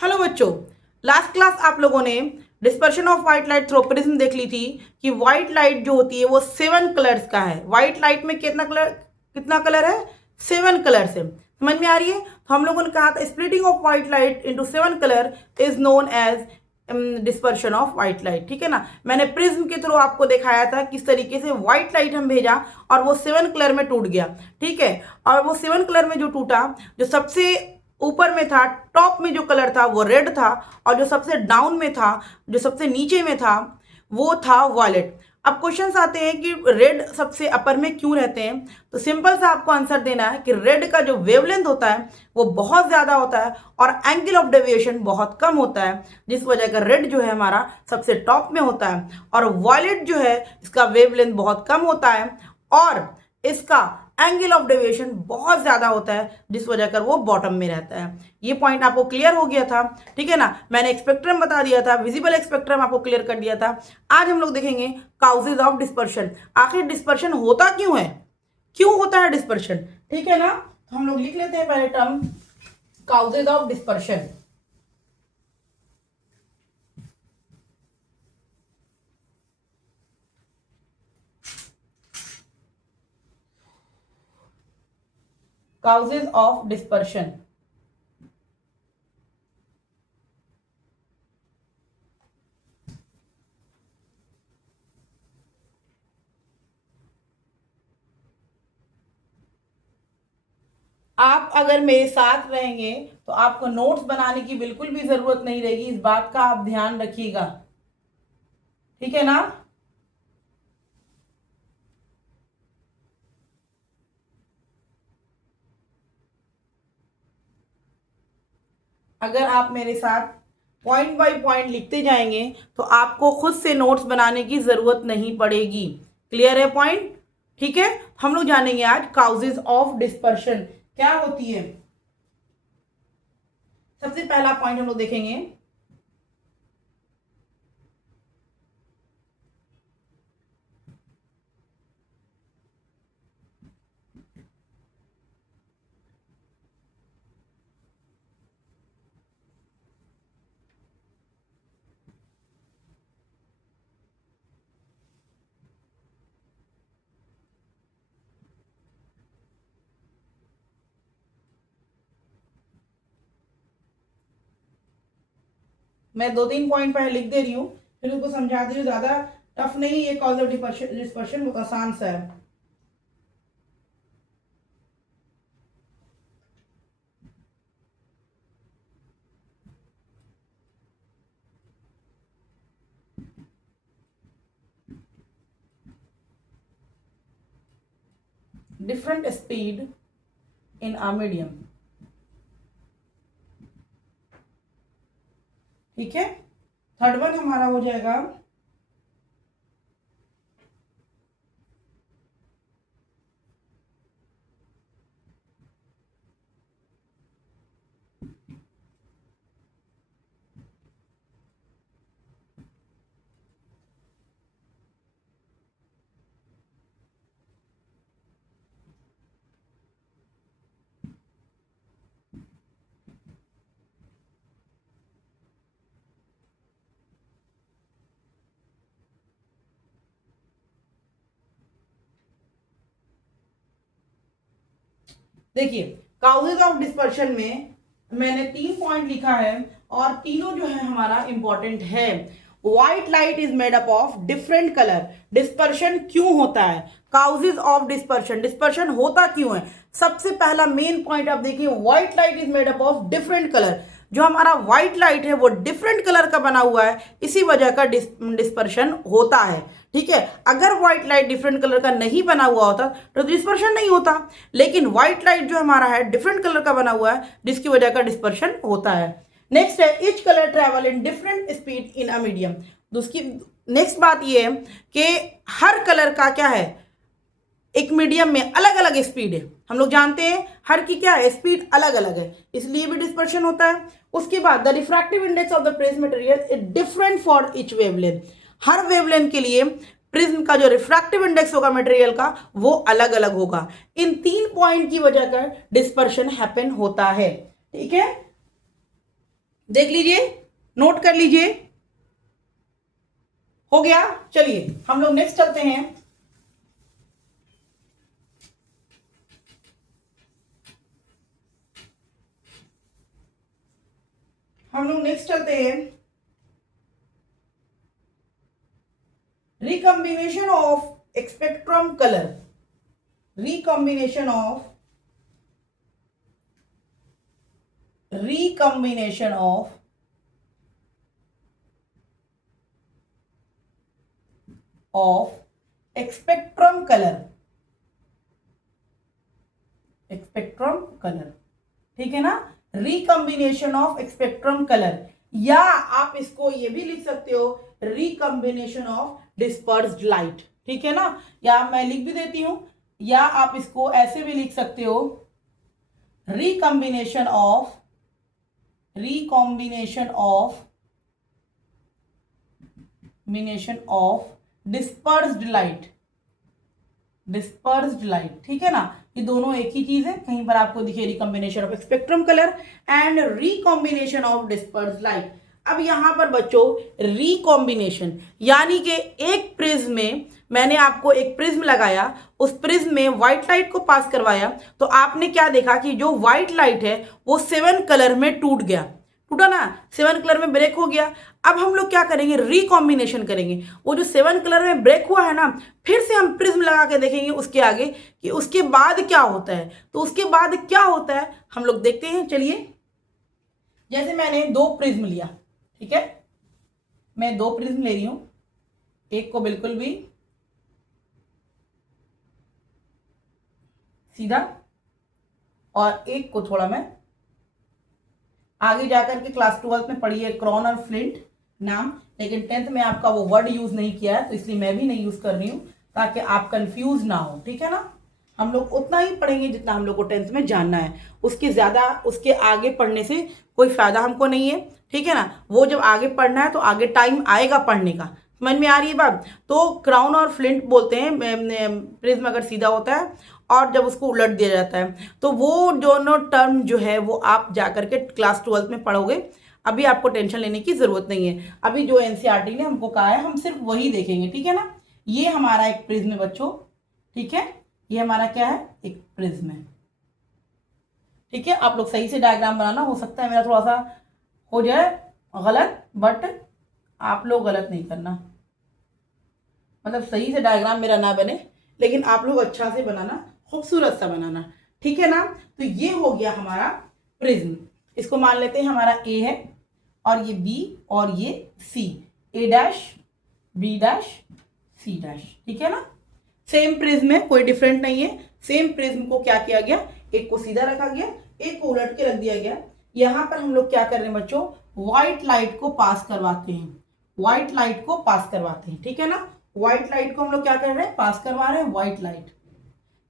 Hello बच्चों, last class आप लोगों ने dispersion of white light through prism देख ली थी कि व्हाइट लाइट जो होती है वो 7 कलर्स का है। व्हाइट लाइट में कितना कलर है? 7 कलर्स है। समझ में आ रही है? तो हम लोगों ने कहा था splitting of white light into 7 colour is known as dispersion of white light. ठीक है ना। मैंने प्रिज्म के थ्रू आपको दिखाया था किस तरीके से व्हाइट लाइट हम भेजा और वो 7 कलर में टूट गया। ठीक है। और वो 7 कलर में जो टूटा, जो सबसे ऊपर में था, टॉप में जो कलर था वो रेड था, और जो सबसे डाउन में था, जो सबसे नीचे में था, वो था वॉयलेट। अब क्वेश्चंस आते हैं कि रेड सबसे अपर में क्यों रहते हैं। तो सिंपल सा आपको आंसर देना है कि रेड का जो वेवलेंथ होता है वो बहुत ज़्यादा होता है और एंगल ऑफ डेविएशन बहुत कम होता है, जिस वजह का रेड जो है हमारा सबसे टॉप में होता है। और वॉयलेट जो है इसका वेवलेंथ बहुत कम होता है और इसका एंगल ऑफ डेविएशन बहुत ज़्यादा होता है, जिस वजह कर वो बॉटम में रहता है। ये पॉइंट आपको क्लियर हो गया था। ठीक है ना। मैंने स्पेक्ट्रम बता दिया था, विजिबल स्पेक्ट्रम आपको क्लियर कर दिया था। आज हम लोग देखेंगे काउजेज ऑफ डिस्पर्शन। आखिर डिस्पर्शन होता क्यों है, क्यों होता है डिस्पर्शन। ठीक है ना। तो हम लोग लिख लेते हैं पहले term causes of dispersion. Causes of dispersion. आप अगर मेरे साथ रहेंगे तो आपको नोट्स बनाने की बिल्कुल भी जरूरत नहीं रहेगी, इस बात का आप ध्यान रखिएगा। ठीक है ना। अगर आप मेरे साथ पॉइंट बाय पॉइंट लिखते जाएंगे तो आपको खुद से नोट्स बनाने की जरूरत नहीं पड़ेगी। क्लियर है पॉइंट? ठीक है। हम लोग जानेंगे आज काउजेज ऑफ डिस्पर्शन क्या होती है। सबसे पहला पॉइंट हम लोग देखेंगे मैं 2-3 पॉइंट पहले लिख दे रही हूँ, फिर उसको समझा दे रही हूँ। ज्यादा टफ नहीं, ये कॉज ऑफ डिस्पर्शन बहुत आसान सा है। Different speed in a medium. ठीक है। थर्ड वन हमारा हो जाएगा देखिए काउजेज ऑफ डिस्पर्शन में मैंने 3 पॉइंट लिखा है और तीनों जो है हमारा इंपॉर्टेंट है। White light is made up of different colour. Dispersion क्यों होता है? काउजेज ऑफ डिस्पर्शन, डिस्पर्शन होता क्यों है? सबसे पहला मेन पॉइंट आप देखिए, white light is made up of different colour. जो हमारा व्हाइट लाइट है वो डिफरेंट कलर का बना हुआ है, इसी वजह का डिस्पर्शन होता है। ठीक है। अगर व्हाइट लाइट डिफरेंट कलर का नहीं बना हुआ होता तो डिस्पर्शन नहीं होता, लेकिन व्हाइट लाइट जो हमारा है डिफरेंट कलर का बना हुआ है, जिसकी वजह का डिस्पर्शन होता है। नेक्स्ट है etch colour travel in different speed in a medium. उसकी नेक्स्ट बात ये है कि हर कलर का क्या है, एक मीडियम में अलग अलग स्पीड है। हम लोग जानते हैं हर की क्या है, स्पीड अलग अलग है, इसलिए भी डिस्पर्शन होता है। उसके बाद the refractive index of the prism material is different for each wavelength. Her wavelength के लिए प्रिज्म का जो रिफ्रैक्टिव इंडेक्स होगा मटेरियल का वो अलग अलग होगा। इन 3 पॉइंट की वजह कर डिस्पर्शन हैपन होता है। ठीक है। देख लीजिए, नोट कर लीजिए, हो गया। चलिए हम लोग नेक्स्ट चलते हैं। हम लोग नेक्स्ट चलते हैं, recombination of spectrum colour, recombination of spectrum colour, ठीक है ना, रिकॉम्बिनेशन ऑफ स्पेक्ट्रम कलर, या आप इसको ये भी लिख सकते हो रिकॉम्बिनेशन ऑफ डिस्पर्स्ड लाइट, ठीक है ना, या मैं लिख भी देती हूं, या आप इसको ऐसे भी लिख सकते हो रिकॉम्बिनेशन ऑफ डिस्पर्स्ड लाइट, ठीक है ना, ये दोनों एक ही चीज है। कहीं पर आपको दिखे recombination of spectrum colour and recombination of dispersed light. अब यहां पर बच्चों रिकॉम्बिनेशन यानी कि एक प्रिज्म में मैंने आपको एक प्रिज्म लगाया, उस प्रिज्म में व्हाइट लाइट को पास करवाया, तो आपने क्या देखा कि जो व्हाइट लाइट है वो 7 कलर में टूटा ना, 7 कलर में ब्रेक हो गया। अब हम लोग क्या करेंगे, रिकॉम्बिनेशन करेंगे, वो जो 7 कलर में ब्रेक हुआ है ना, फिर से हम प्रिज्म लगा के देखेंगे उसके आगे कि उसके बाद क्या होता है। तो उसके बाद क्या होता है हम लोग देखते हैं। चलिए, जैसे मैंने 2 प्रिज्म लिया, ठीक है, मैं 2 प्रिज्म ले रही हूं, एक को बिल्कुल भी सीधा और एक को थोड़ा, मैं आगे जाकर के क्लास 12th में पढ़ी है क्रॉन और फ्लिंट नाम, लेकिन 10th में आपका वो वर्ड यूज नहीं किया है, तो इसलिए मैं भी नहीं यूज कर रही हूं ताकि आप कंफ्यूज ना हो, ठीक है ना। हम लोग उतना ही पढ़ेंगे जितना हम लोग को 10th में जानना है, उसके ज्यादा उसके आगे पढ़ने से कोई फायदा हमको नहीं है, ठीक है ना। वो जब आगे पढ़ना है तो आगे टाइम आएगा पढ़ने का, समझ में आ रही है बात। तो क्राउन और फ्लिंट बोलते हैं प्रिज्म अगर सीधा होता है और जब उसको उलट दिया जाता है, तो वो दोनों टर्म जो है वो आप जाकर के क्लास 12th में पढ़ोगे। अभी आपको टेंशन लेने की जरूरत नहीं है, अभी जो एनसीईआरटी ने हमको कहा है हम सिर्फ वही देखेंगे, ठीक है ना। ये हमारा एक प्रिज्म है बच्चों, ठीक है, ये हमारा क्या है, एक प्रिज्म है, ठीक है। आप लोग सही से डायग्राम बनाना, हो सकता है मेरा थोड़ा सा हो जाए गलत, बट आप लोग गलत नहीं करना, मतलब सही से डायग्राम मेरा ना बने, लेकिन आप लोग अच्छा से बनाना, खूबसूरत सा बनाना, ठीक है ना। तो ये हो गया हमारा प्रिज्म, इसको मान लेते हैं हमारा ए है और ये बी और ये C, A dash B dash C dash, ठीक है ना। सेम प्रिज्म है, कोई डिफरेंट नहीं है। सेम प्रिज्म को क्या किया गया, एक को सीधा रखा गया, एक को उलट के रख दिया गया। यहां पर हम लोग क्या कर रहे हैं बच्चों, व्हाइट लाइट को पास करवाते हैं, व्हाइट लाइट को पास करवाते हैं, ठीक है ना। व्हाइट लाइट को हम लोग क्या कर रहे हैं, पास करवा रहे हैं व्हाइट लाइट।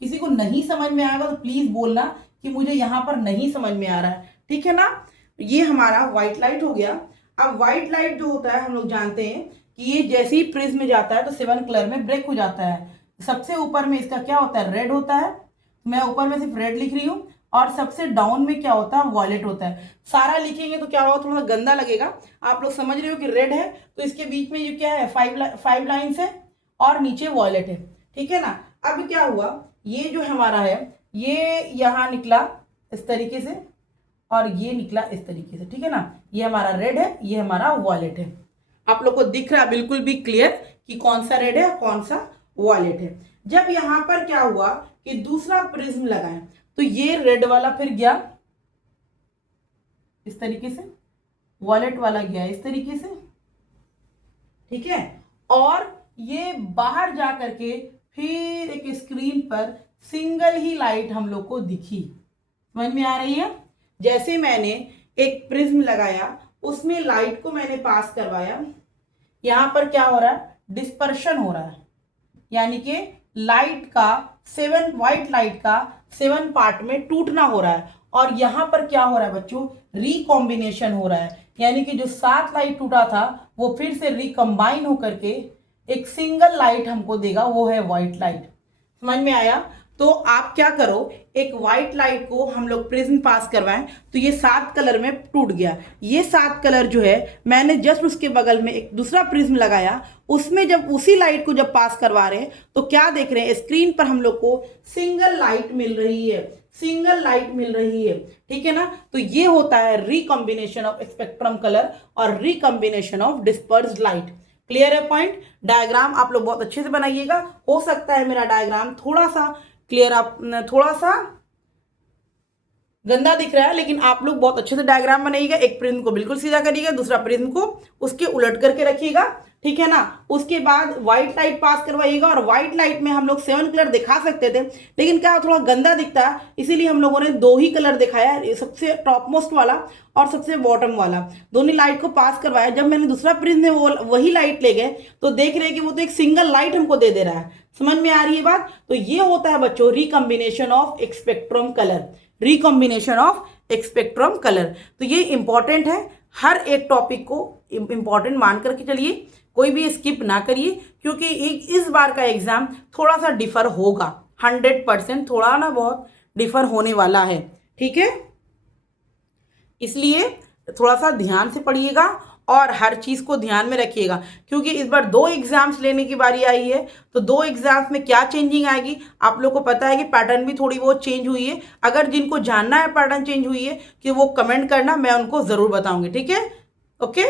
किसी को नहीं समझ में आएगा तो प्लीज बोलना कि मुझे यहां पर नहीं समझ में आ रहा है, ठीक है ना। ये हमारा व्हाइट लाइट हो गया। अब व्हाइट लाइट जो होता है हम लोग जानते हैं कि ये जैसे ही प्रिज्म में जाता है तो 7 कलर में ब्रेक हो जाता है। सबसे ऊपर में इसका क्या होता है, रेड होता है, मैं ऊपर में सिर्फ रेड लिख रही हूँ, और सबसे डाउन में क्या होता है, वॉयलेट होता है। सारा लिखेंगे तो क्या होगा, थोड़ा सा गंदा लगेगा। आप लोग समझ रहे हो कि रेड है तो इसके बीच में जो क्या है, 5 लाइन्स है और नीचे वॉयलेट है, ठीक है ना। अब क्या हुआ, ये जो हमारा है ये यहाँ निकला इस तरीके से और ये निकला इस तरीके से, ठीक है ना। ये हमारा रेड है, ये हमारा वॉयलेट है। आप लोग को दिख रहा है बिल्कुल भी क्लियर कि कौन सा रेड है और कौन सा वॉयलेट है। जब यहां पर क्या हुआ कि दूसरा प्रिज्म लगाएं तो ये रेड वाला फिर गया इस तरीके से, वॉयलेट वाला गया इस तरीके से, ठीक है। और ये बाहर जा करके फिर एक स्क्रीन पर सिंगल ही लाइट हम लोग को दिखी, समझ में आ रही है। जैसे मैंने एक प्रिज्म लगाया, उसमें लाइट को मैंने पास करवाया, यहां पर क्या हो रहा है, डिस्पर्शन हो रहा है, यानी कि लाइट का 7 व्हाइट लाइट का 7 पार्ट में टूटना हो रहा है। और यहां पर क्या हो रहा है बच्चों, रिकॉम्बिनेशन हो रहा है, यानी कि जो 7 लाइट टूटा था वो फिर से रिकम्बाइन होकर के एक सिंगल लाइट हमको देगा, वो है व्हाइट लाइट। समझ में आया। तो आप क्या करो, एक व्हाइट लाइट को हम लोग प्रिज्म पास करवाएं तो ये 7 कलर में टूट गया। ये 7 कलर जो है मैंने जस्ट उसके बगल में एक दूसरा प्रिज्म लगाया, उसमें जब उसी लाइट को जब पास करवा रहे हैं तो क्या देख रहे हैं, स्क्रीन पर हम लोग को सिंगल लाइट मिल रही है, सिंगल लाइट मिल रही है। ठीक है ना। तो ये होता है रिकॉम्बिनेशन ऑफ स्पेक्ट्रम कलर और recombination of dispersed light. Clear है पॉइंट। डायग्राम आप लोग बहुत अच्छे से बनाइएगा। हो सकता है मेरा डायग्राम थोड़ा सा क्लियर, आप थोड़ा सा गंदा दिख रहा है, लेकिन आप लोग बहुत अच्छे से डायग्राम बनाइएगा। एक प्रिज्म को बिल्कुल सीधा करिएगा, दूसरा प्रिज्म को उसके उलट करके रखिएगा। ठीक है ना। उसके बाद व्हाइट लाइट पास करवाइएगा, और व्हाइट लाइट में हम लोग 7 कलर दिखा सकते थे, लेकिन क्या थोड़ा गंदा दिखता है, इसीलिए हम लोगों ने 2 ही कलर दिखाया है, सबसे टॉप मोस्ट वाला और सबसे बॉटम वाला। दोनों लाइट को पास करवाया। जब मैंने दूसरा प्रिज्म में वो वही लाइट ले गए तो देख रहे हैं कि वो तो एक सिंगल लाइट हमको दे रहा है। समझ में आ रही है बात। तो ये होता है बच्चों recombination of spectrum colour, recombination of spectrum colour. तो ये इंपॉर्टेंट है, हर एक टॉपिक को इंपॉर्टेंट मान करके चलिए, कोई भी स्किप ना करिए, क्योंकि इस बार का एग्जाम थोड़ा सा डिफर होगा, 100% थोड़ा ना बहुत डिफर होने वाला है। ठीक है, इसलिए थोड़ा सा ध्यान से पढ़िएगा और हर चीज़ को ध्यान में रखिएगा, क्योंकि इस बार 2 एग्जाम्स लेने की बारी आई है। तो 2 एग्जाम्स में क्या चेंजिंग आएगी, आप लोग को पता है कि पैटर्न भी थोड़ी बहुत चेंज हुई है। अगर जिनको जानना है पैटर्न चेंज हुई है कि वो कमेंट करना, मैं उनको ज़रूर बताऊंगी। ठीक है, ओके।